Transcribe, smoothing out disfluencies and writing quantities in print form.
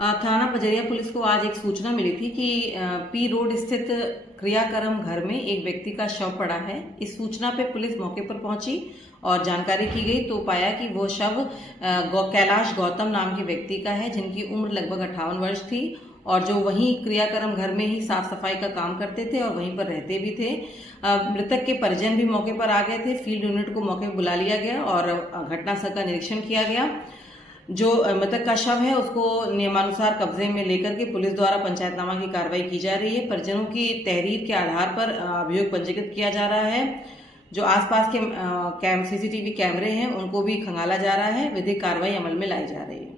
थाना पजरिया पुलिस को आज एक सूचना मिली थी कि पी रोड स्थित क्रियाकर्म घर में एक व्यक्ति का शव पड़ा है। इस सूचना पे पुलिस मौके पर पहुंची और जानकारी की गई तो पाया कि वो शव कैलाश गौतम नाम के व्यक्ति का है, जिनकी उम्र लगभग 58 वर्ष थी और जो वहीं क्रियाकर्म घर में ही साफ सफाई का काम करते थे और वहीं पर रहते भी थे। मृतक के परिजन भी मौके पर आ गए थे। फील्ड यूनिट को मौके पर बुला लिया गया और घटनास्थल का निरीक्षण किया गया। जो मृतक का शव है उसको नियमानुसार कब्जे में लेकर के पुलिस द्वारा पंचायतनामा की कार्रवाई की जा रही है। परिजनों की तहरीर के आधार पर अभियोग पंजीकृत किया जा रहा है। जो आसपास के सीसीटीवी कैमरे हैं उनको भी खंगाला जा रहा है। विधिक कार्रवाई अमल में लाई जा रही है।